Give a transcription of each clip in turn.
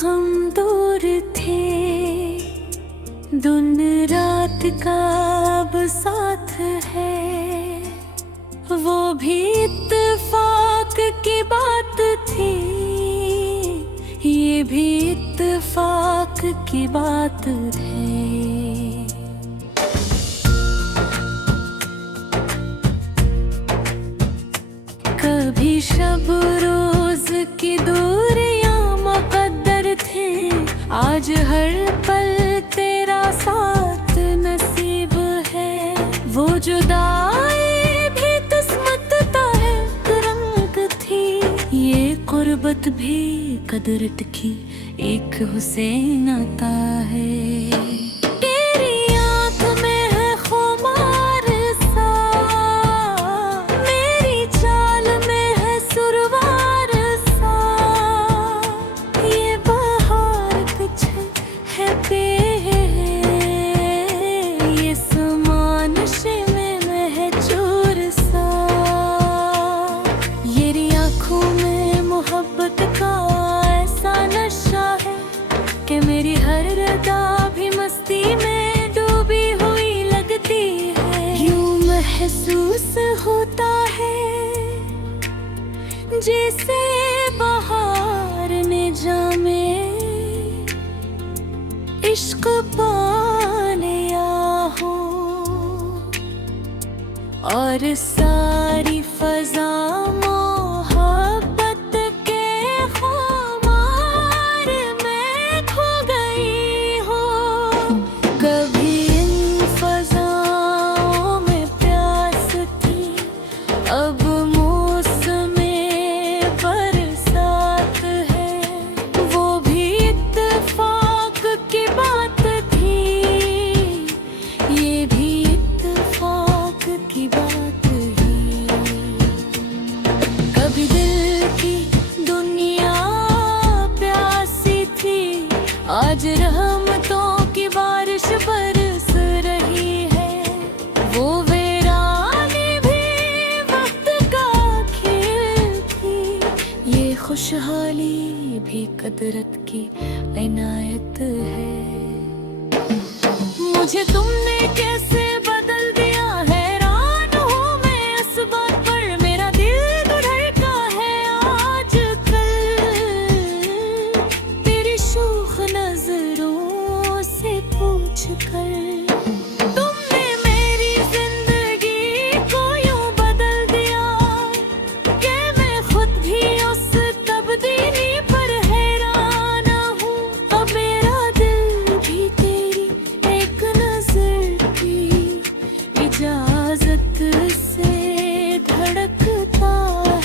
हम दूर थे, दिन रात का अब साथ है। वो भी इत्तेफाक की बात थी, ये भी इत्तेफाक की बात है। कभी शब रोज की दूरियां मुक़द्दर थे, आज हर पल तेरा साथ नसीब है। वो जुदाई भी किस्मत का एक रंग थी, ये कुर्बत भी कदरत की एक हुसैन आता है। मेरी हर रदा भी मस्ती में डूबी हुई लगती है। यूं महसूस होता है जैसे बहार ने जामे इश्क पा लिया हो, और सारी फजा आज रहमतों की बारिश बरस रही है। वो वीरानी भी वक्त का खेल थी, ये खुशहाली भी कुदरत की इनायत है। मुझे तुमने कैसे बदल दिया, हैरान हूँ मैं इस बात पर। मेरा दिल तो धड़का है आजकल तेरी शूख नजरों से पूछ कर। तुमने मेरी जिंदगी को यूं बदल दिया कि मैं खुद भी उस तब्दीली पर हैरान हूँ। अब मेरा दिल भी तेरी एक नजर की इजाजत से धड़कता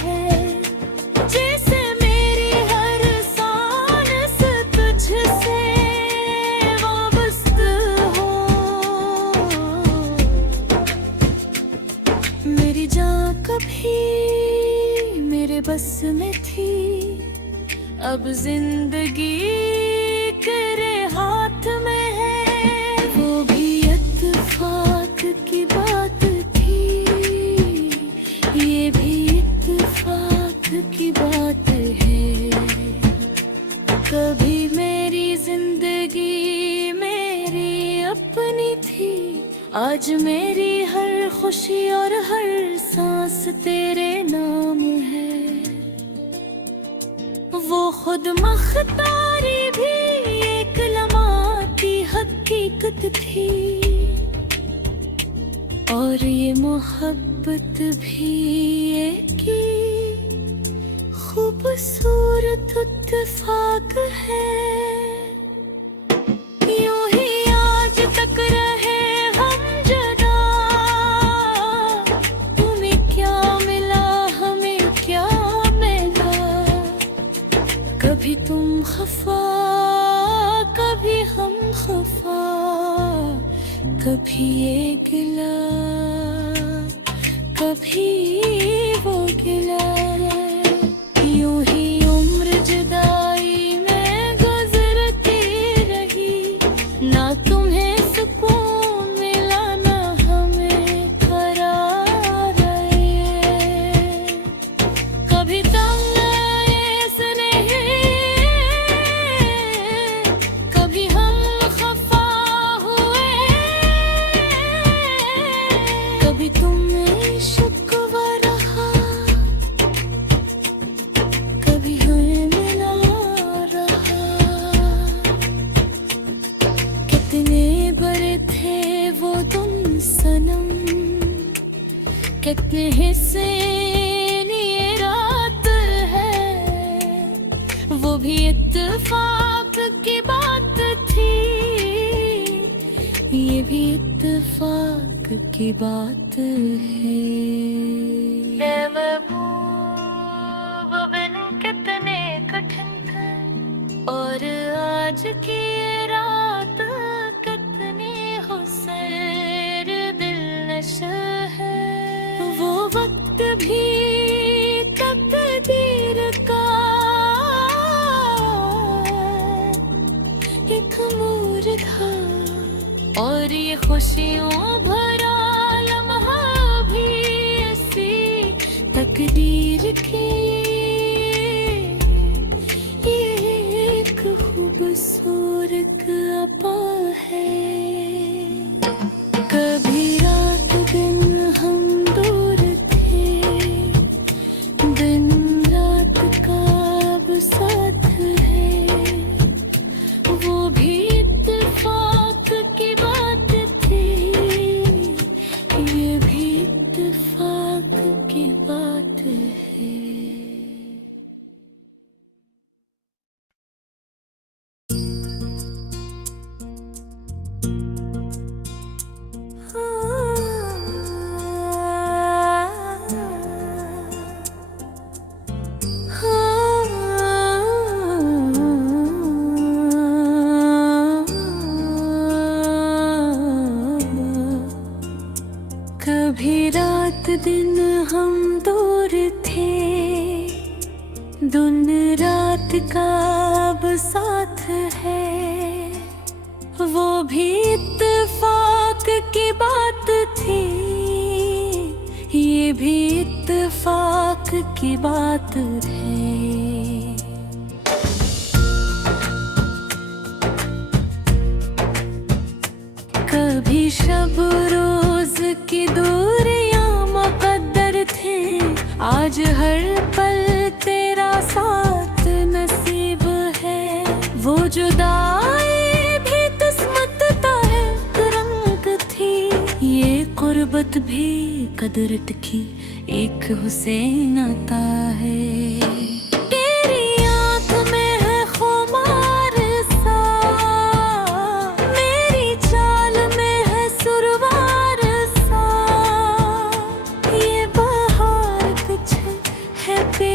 है, जैसे मेरी हर सांस तुझसे वाबस्ता हो। मेरी जान कभी मेरे बस में थी, अब जिंदगी तेरे हाथ में है। वो भी इत्तेफाक की बात थी, ये भी इत्तेफाक की बात है। कभी मेरी जिंदगी मेरी अपनी थी, आज मेरी हर खुशी और हर सांस तेरे नाम है। वो खुद मख्तारी भी एक लम्हा की हकीकत थी, और ये मोहब्बत भी एक खूबसूरत इत्तेफाक है। यूं ही आज तक रहे हम जुदा, तुम्हें क्या मिला हमें क्या मिला। कभी तुम खफा कभी हम खफा, कभी ये गिला कभी वो गिला। यूं ही उम्र जुदाई में गुजरती रही, ना तुम्हें सुकून मिला ना हमें करार रहे। कभी तंग आए सुने कितने हिस्से ये रात है, वो भी इत्तेफाक की बात थी, ये भी इत्तेफाक की बात है। महबूब बिन कितने कठिन थे, और आज की रात कितनी हुसैर दिलनश है। वो वक्त भी तकदीर का एक मोड़ था, और ये खुशियों भरा लम्हा भी ऐसी तकदीर की एक खूबसूरत अपा है। कभी रात दिन हम दूर थे, दिन रात का अब साथ है, वो भी इत्तेफाक की बात थी, ये भी इत्तेफाक की बात है। कभी रात दिन हम दूर थे, दिन रात का अब साथ है, वो भी इत्तेफाक की बात थी, ये भी इत्तेफाक की बात है। कभी शब रोज की दूरियां मुक़द्दर थे, आज हर पल तेरा साथ नसीब है। वो जुदाई भी किस्मत का एक रंग थी, ये कुर्बत भी कदरत की एक हुसैन आता है। तेरी आँख में है खुमार सा, मेरी चाल में है सुरवार सा, ये बहार कुछ है पे,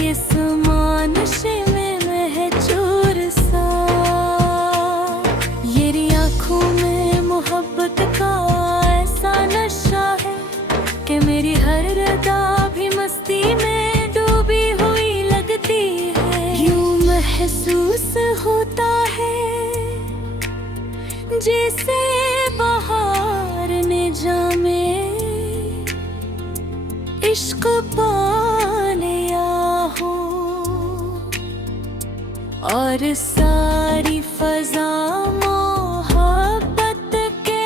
ये समान शिमे में है चूर सा, येरी आँखों में मोहब्बत का ऐसा नशा है कि मेरी हर रदा भी मस्ती में डूबी हुई लगती है। यूं महसूस होता है जैसे बहार ने जामे इश्क पा लिया हो, और सारी फजा मोहब्बत के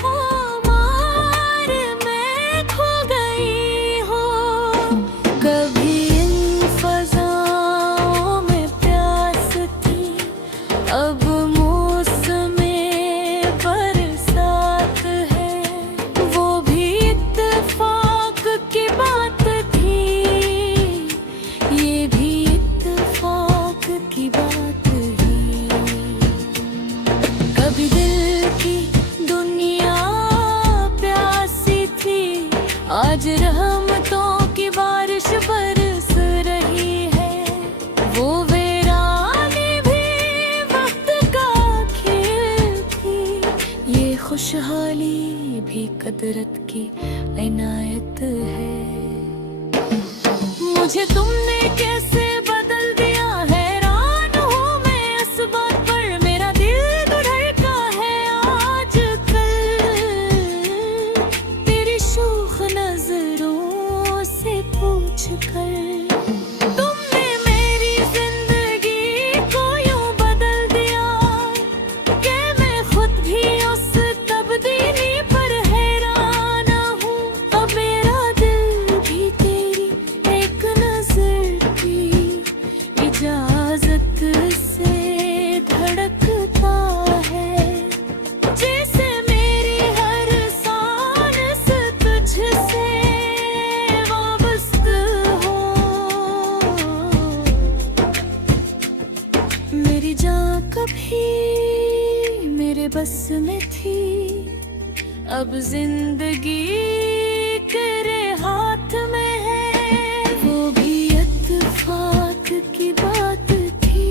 खुमार में खो गई हो। कभी इन फजाओं में प्यास थी, अब मौसमे बरसात है, वो भी इत्तेफाक की बात थी, ये भी इत्तेफाक की बात है। कभी दिल की दुनिया प्यासी थी, आज रहमतों की बारिश बरस रही है, वो वीरानी भी वक्त का खेल थी, ये खुशहाली भी कदरत की इनायत है। मुझे तुमने कैसे बदल दिया, हैरान हूँ मैं इस बात पर, मेरा दिल तो धड़का है आजकल, तेरी शूख नजरों से पूछ कर। तुमने मेरी जिंदगी को यूं बदल दिया कि मैं खुद भी उस तब्दीली पर हैरान हूँ। अब मेरा दिल भी तेरी एक नजर की में थी, अब जिंदगी तेरे हाथ में है। वो भी इत्तेफाक की बात थी,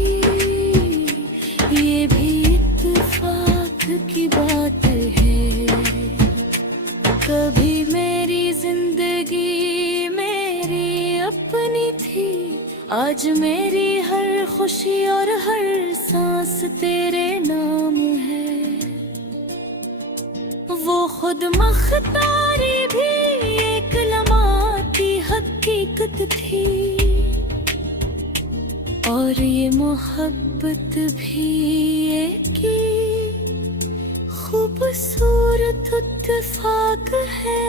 ये भी इत्तेफाक की बात है। कभी मेरी जिंदगी मेरी अपनी थी, आज मेरी हर खुशी और हर सांस तेरे नाम है। वो खुद मख्तारी भी एक लम्हा की हकीकत थी, और ये मोहब्बत भी एक खूबसूरत इत्तेफाक है।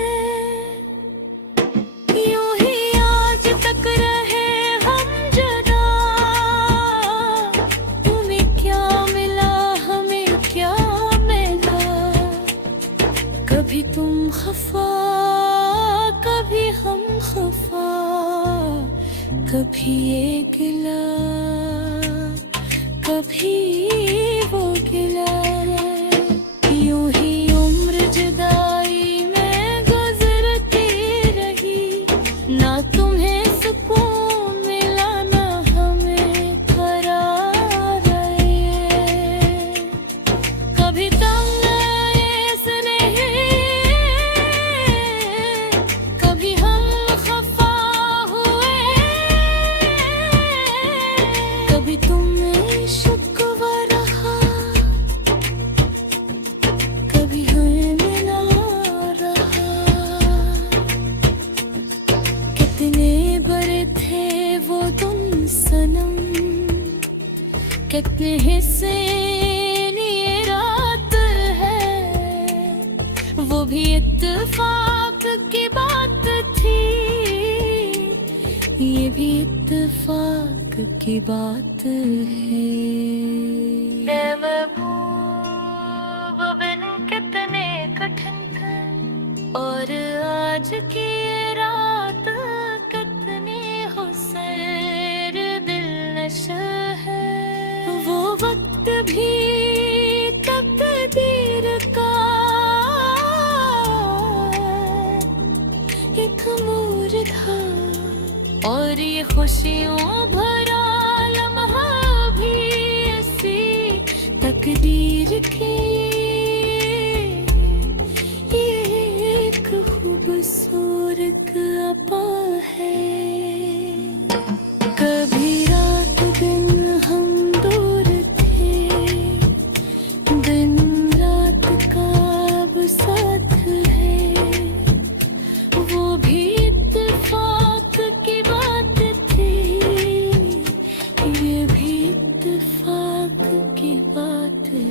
यूं ही आज तक रहे हम जुदा, तुम्हें क्या मिला हमें क्या मिला। कभी तुम खफा कभी हम खफा, कभी ये गिला कभी वो गिला। यूं ही उम्र जुदाई में गुजरती रही, ना तुम्हें सुकून मिला ना हमें करार आए। कभी तंग आए स्नेही, कभी हम खफा हुए, कभी तुम्हें शिकवा रहा, कभी हमें मिला रहा। कितने बड़े थे वो तुम सनम, कितने हिस्से ये रात है। वो भी इत्तेफाक की बात थी, ये भी इत्तेफाक की बात है। महबूब बिन कितने कठिन थे, और आज की रात कितनी हुसैर दिलनश है। वो वक्त भी तकदीर का एक मोड़ था, और ये खुशियों भरा लम्हा भी ऐसी तकदीर की एक खूबसूरत अपा है। कभी रात दिन हम दूर थे, दिन रात का अब साथ है। वो भी इत्तेफाक की बात थी, ये भी इत्तेफाक की बात है।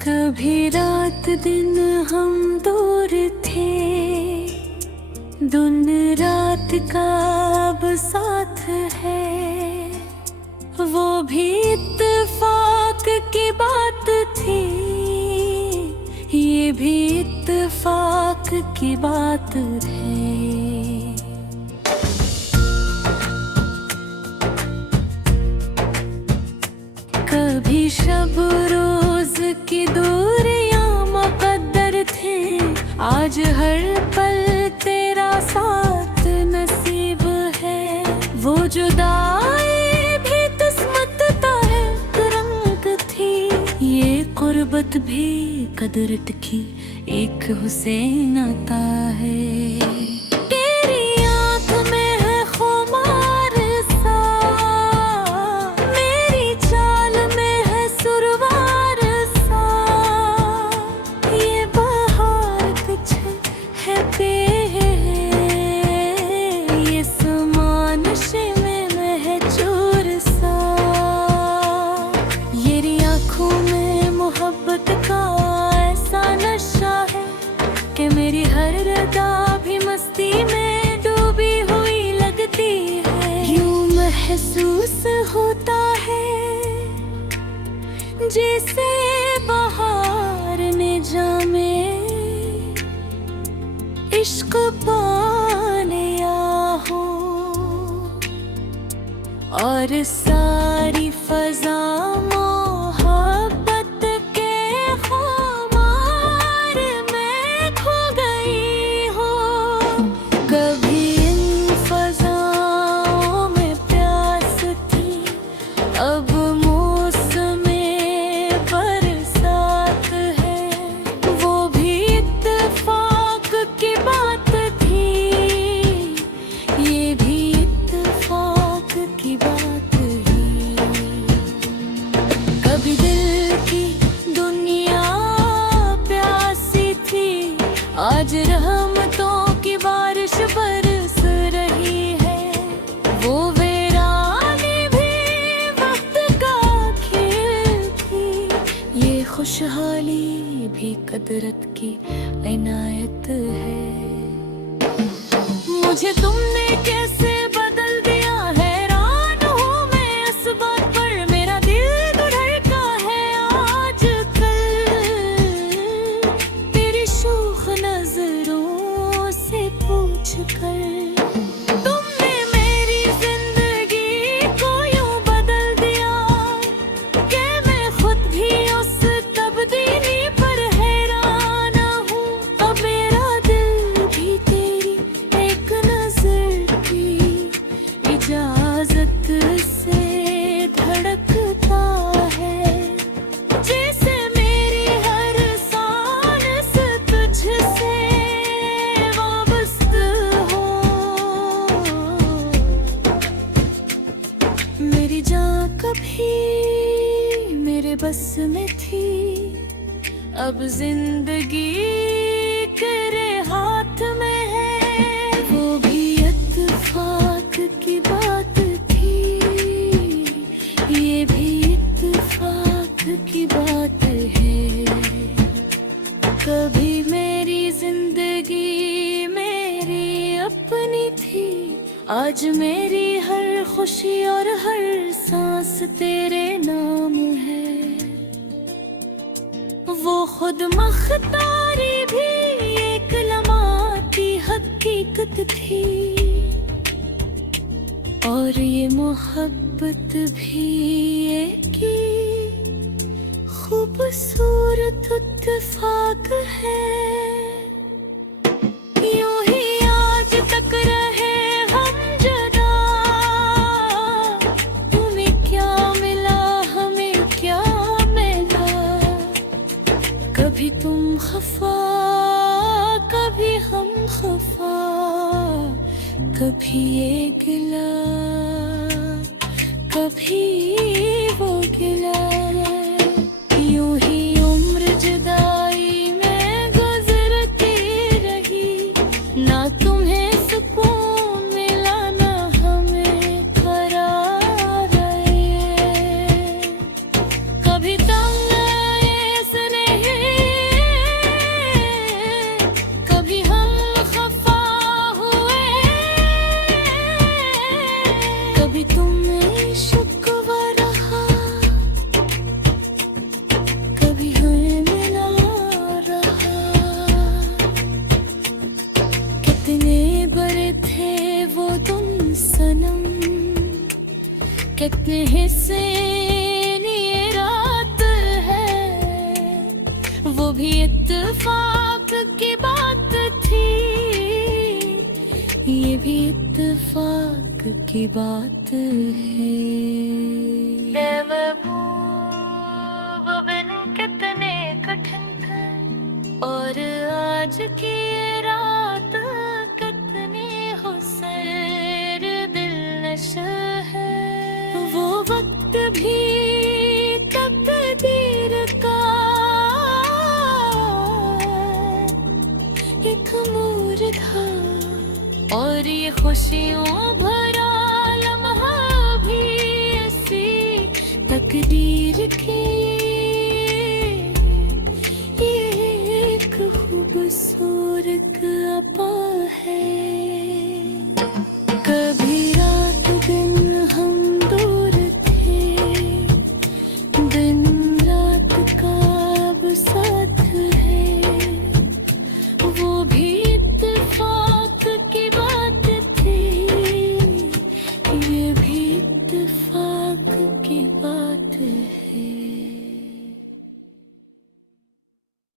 कभी रात दिन हम दूर थे, दिन रात का अब साथ है। वो भी इत्तेफाक की बात थी, ये भी इत्तेफाक की बात है। कभी शब रोज की दूरियां मुक़द्दर थे, आज हर पल तेरा साथ नसीब है। वो जुदाई भी किस्मत का एक रंग थी, ये कुर्बत भी कदरत की एक हुसैन आता है। तेरी आँख में है खुमार सा, मेरी चाल में है सुरवार सा। ये बहार कुछ है पे, ये समान में है चोर सा। येरी आँखों में मोहब्बत का ऐसा नशा है कि मेरी हर रदा भी जैसे बहार ने जामे इश्क पाने हो, और सारी फजा मोहब्बत के खुमार में खो गई हो। कभी इन फजाओं में प्यास थी, अब मौसमे बरसात है। वो भी इत्तेफाक की बात थी, ये भी इत्तेफाक की बात ही। कभी दिल की दुनिया प्यासी थी, आज रहमतों की बारिश बरस रही है। वो वीरानी भी वक्त का खेल थी, ये खुशहाली भी कुदरत की इनायत है। मुझे तुमने कैसे बदल दिया, हैरान हूँ मैं इस बात पर। मेरा दिल धड़का है आजकल तेरी शोख नजरों से पूछ कर। तुमने मेरी जिंदगी को यूं बदल दिया कि मैं खुद भी उस तब्दीली पर हैरान हूँ। अब मेरा दिल भी तेरी एक नजर की इजाजत से धड़कता है। जैसे मेरी हर सांस तुझसे वाबस्ता हो। मेरी जान कभी मेरे बस में थी, अब जिंदगी तेरे हाथ में है। वो भी इत्तेफाक की बात थी, ये भी इत्तेफाक की बात है। कभी मेरी जिंदगी मेरी अपनी थी, आज मेरी हर खुशी और हर सांस तेरे नाम है। वो खुद मख्तारी भी एक लम्हाती हकीकत थी, और ये मोहब्बत भी एक खूबसूरत इत्तेफाक है। यूं ही आज तक रहे हम जुदा, तुम्हें क्या मिला हमें क्या मिला। कभी तुम खफा कभी हम खफा, कभी ये गिला कभी वो गिला। यूं ही उम्र जुदाई में गुजरती रही, ना तुम्हें सुकून मिला ना हमें करार रहे। कभी तंग आए स्नेही, कभी हम खफा हुए, कभी तुम्हें शिकवा रहा, कभी हमें मिला रहा। कितने बड़े थे वो दिन सनम, कितने हिस्से ये रात है। वो भी इत्तेफाक की बात थी, ये भी इत्तेफाक की बात है। महबूब बिन कितने कठिन थे, और आज की ये रात कितनी हुसैर दिलनश है। वो वक्त भी तकदीर का एक मोड़ था, और ये खुशियों भरा लम्हा भी इसी तकदीर की